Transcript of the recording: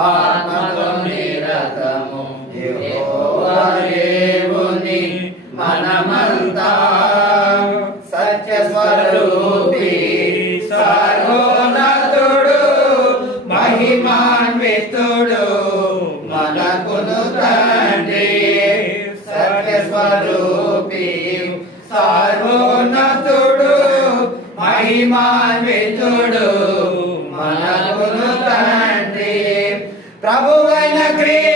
ఆత్మతో నిరతము యెహోవా దేవుని మనమంతా సత్య స్వరూపి సర్వోన్నతుడు మహిమాన్వితుడు మనకును తండ్రి సత్య స్వరూపి సర్వోన్నతుడు మహిమాన్వితుడు మనకును తండ్రి ప్రభువైన క్రీస్తు